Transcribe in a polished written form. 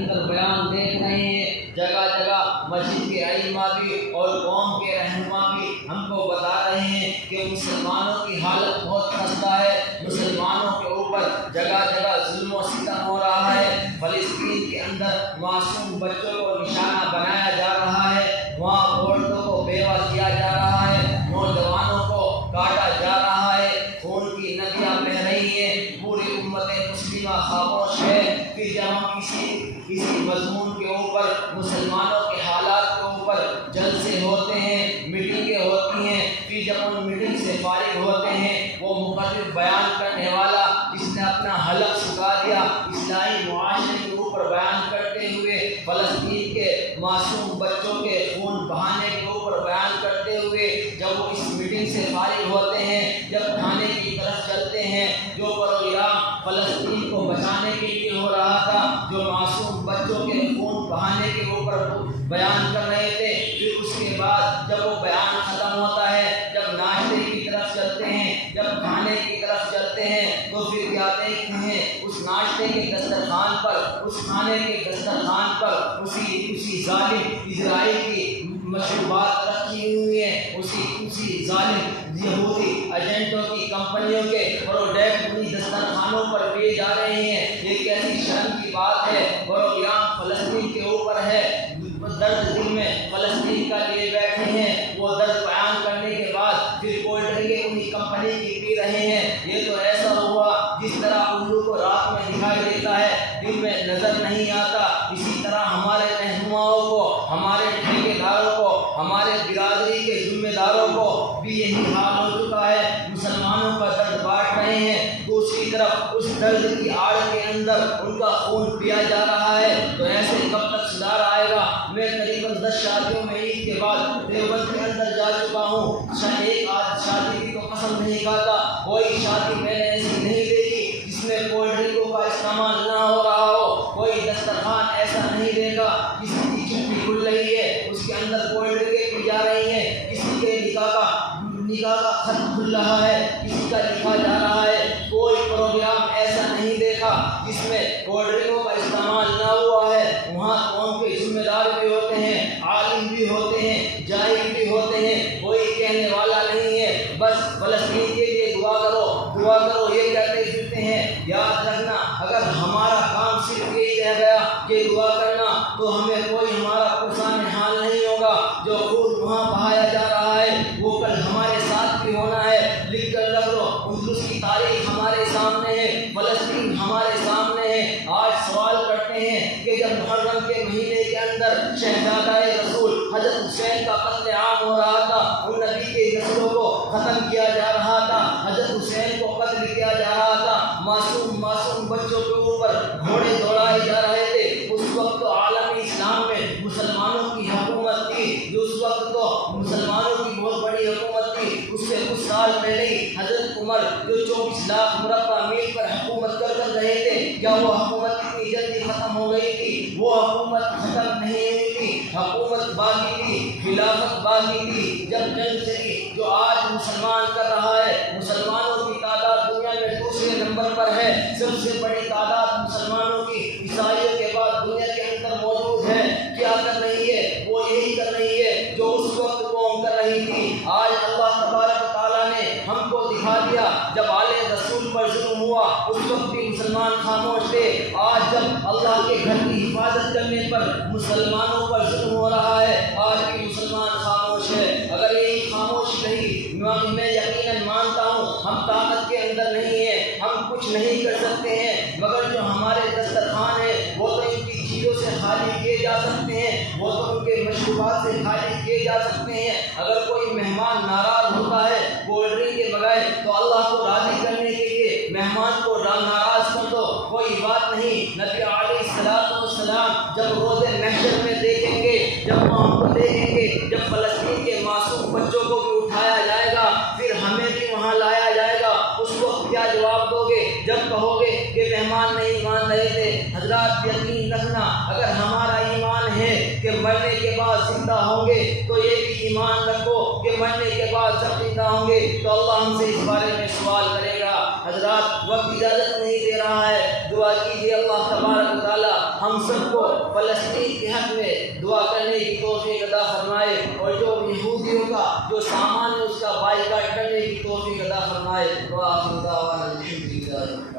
نکل کر بیان دے رہے ہیں، جگہ جگہ مسجد کے ائمہ بھی اور قوم کے رہنما بھی ہم کو بتا رہے ہیں کہ مسلمانوں کی حالت بہت خستہ ہے، مسلمانوں کے اوپر جگہ جگہ ظلم و ستم ہو رہا ہے۔ فلسطین کے اندر معصوم بچوں کو نشانہ بنایا جا رہا ہے، وہاں عورتوں کو بیوہ کیا جا رہا ہے، نوجوانوں کو کاٹا جا رہا ہے، خون کی ندیاں بہہ رہی ہیں، پوری امت مسلمہ خاموش ہے۔ پھر جب ہم کسی مضمون کے اوپر، مسلمانوں کے حالات کے اوپر جلسے ہوتے ہیں، میٹنگیں ہوتی ہیں، پھر جب ان میٹنگ سے فارغ ہوتے ہیں، وہ مقرر بیان کرنے والا جس نے اپنا حلق سکھا دیا اسلامی معاشرے کے اوپر بیان کرتے ہوئے، فلسطین کے معصوم بچوں کے خون بہانے کے اوپر بیان کرتے ہوئے، جب وہ اس میٹنگ سے فارغ ہوتے ہیں، جب کھانے کی طرف چلتے ہیں، جو پروگرام فلسطین کو بچانے کے لیے ہو رہا تھا، جو معصوم بچوں کے خون بہانے کے اوپر بیان کر رہے تھے، پھر اس کے بعد جب وہ بیان ختم ہوتا ہے، جب ناشتے کی طرف چلتے ہیں، جب کھانے کی طرف چلتے ہیں، تو پھر کیا دیکھتے ہیں اس ناشتے کے دسترخوان پر، اس کھانے کے دسترخوان پر اسی ظالم اسرائیل کی مشروبات رکھی ہوئی ہیں، اسی ظالم یہودی ایجنٹوں کی کمپنیوں کے پروڈکٹ انہیں دسترخوانوں پر پیے جا رہے ہیں۔ یہ کیسی شرم کی بات ہے، پروگرام فلسطین کے اوپر ہے، درد دل میں فلسطین کا لیے بیٹھے ہیں، وہ درد بیان کرنے کے بعد پھر کولڈ ڈرنکیں انہیں کمپنی کی پی رہے ہیں۔ یہ تو ایسا ہوا جس طرح الو کو رات میں دکھائی دیتا ہے، دن میں نظر نہیں آتا، اسی طرح ہمارے رہنماؤں کو، ہمارے ٹھیکیداروں کو، ہمارے برادری کے ذمہ داروں کو بھی یہی حال ہو چکا ہے، مسلمانوں کا درد بانٹ رہے ہیں، دوسری طرف اس درد کی آڑ کے اندر ان کا خون پیا جا رہا ہے۔ تو ایسے کب تک سدھار آئے گا؟ میں تقریباً 10 شادیوں میں عید کے بعد دیوبند کے اندر جا چکا ہوں، ایک آدھ شادی کی تو قسم نہیں کھاتا، کوئی شادی میں نے ایسی نہیں دیکھی جس میں کولڈ ڈرنکوں کا استعمال نہ ہو رہا ہو، کوئی دسترخوان ایسا نہیں دیکھا کسی کی چٹھی کھل رہی ہے اس کے اندر کولڈ ڈرنکیں پی جا رہی ہیں، کسی کے نکاح کا خط کھل رہا ہے، کسی کا لکھا جا رہا ہے، کوئی پروگرام ایسا نہیں دیکھا جس میں کولڈ ڈرنکوں کا استعمال نہ ہوا ہے۔ وہاں قوم کے ذمہ دار بھی ہوتے ہیں، عالم بھی ہوتے ہیں، جاہل بھی ہوتے ہیں، کوئی کہنے والا نہیں ہے، بس فلسطین کے لیے دعا کرو دعا کرو یہ کہتے پھرتے ہیں۔ یاد رکھنا اگر ہمارا کام صرف یہی رہ گیا کہ دعا کرنا تو ہمیں کوئی ہمارا پرسان حال نہیں ہوگا، جو خون وہاں بہایا جا رہا ہے وہ کل ہمارے ساتھ بھی ہونا ہے۔ لکھ کر رکھ لو، قدس کی تاریخ ہمارے سامنے ہے، فلسطین ہمارے سامنے ہے۔ آج سوال کرتے ہیں کہ جب محرم کے مہینے کے اندر شہزادہ رسول حضرت حسین کا قتل عام ہو رہا تھا، ان نبی کے نسلوں کو ختم کیا جا رہا تھا، حضرت حسین کو قتل کیا جا رہا تھا، معصوم بچوں کے اوپر گھوڑے دوڑائے جا رہے تھے، اس وقت تو عالمی اسلام میں مسلمانوں کی حکومت تھی، جو اس وقت تو مسلمانوں کی بہت بڑی حکومت تھی۔ اس سے کچھ سال پہلے ہی حضرت عمر جو 24 لاکھ مربع میل پر حکومت کر رہے تھے، کیا وہ حکومت اتنی جلدی ختم ہو گئی تھی؟ وہ حکومت ختم نہیں ہوئی تھی، حکومت باقی تھی، خلافت باقی تھی۔ جب جنگ چلی جو آج مسلمان کر رہا ہے، مسلمانوں کی تعداد دنیا میں دوسرے نمبر پر ہے، سب سے بڑی تعداد مسلمانوں کی عیسائیوں کے بعد دنیا کے اندر موجود ہے، کیا کر رہی ہے؟ وہ یہی کر رہی ہے جو اس وقت قوم کر رہی تھی۔ آج اللہ تبارک و تعالیٰ نے ہم کو دکھا دیا، جب آل رسول پر ظلم ہوا اس وقت بھی مسلمان خاموش تھے، آج جب اللہ کے گھر کی حفاظت کرنے پر مسلمانوں پر ظلم ہو رہا ہے، آج بھی مسلمان خاموش ہے۔ اگر یہی خاموش رہی، میں یقیناً مانتا ہوں ہم طاقت کے اندر نہیں ہیں، ہم کچھ نہیں کر سکتے ہیں، مگر جو ہمارے دسترخوان ہیں وہ تو ان کی چیزوں سے خالی کیے جا سکتے ہیں، وہ تو ان کے مشروبات سے خالی کیے جا سکتے ہیں۔ اگر کوئی مہمان ناراض ہوتا ہے کولڈ ڈرنک کے بغیر تو اللہ کو راضی کرنے کے لیے مہمان کو ناراض کر دو، کوئی بات نہیں۔ نبی علیہ السلام جب روز محشر میں دیکھیں گے، جب وہ ہم کو دیکھیں گے، جب فلسطین کے معصوم بچوں کو بھی اٹھایا جائے گا، پھر ہمیں بھی وہاں لایا جائے گا، اس وقت کیا جواب دو گے جب کہو گے کہ مہمان نہیں مان رہے تھے؟ حضرات یقین رکھنا اگر ہمارا ایمان ہے کہ مرنے کے بعد زندہ ہوں گے تو یہ بھی ایمان رکھو کہ مرنے کے بعد سب زندہ ہوں گے، تو اللہ ہم سے اس بارے میں سوال کرے گا۔ حضرات وقت اجازت نہیں دے رہا ہے، دعا کیجیے اللہ تبارک و تعالیٰ ہم سب کو فلسطین کے حق میں دعا کرنے کی توفیق عطا فرمائے، اور جو یہودیوں کا جو سامان ہے اس کا بائیکاٹ کرنے کی توفیق عطا فرمائے۔ وآخر دعوانا الحمدللہ۔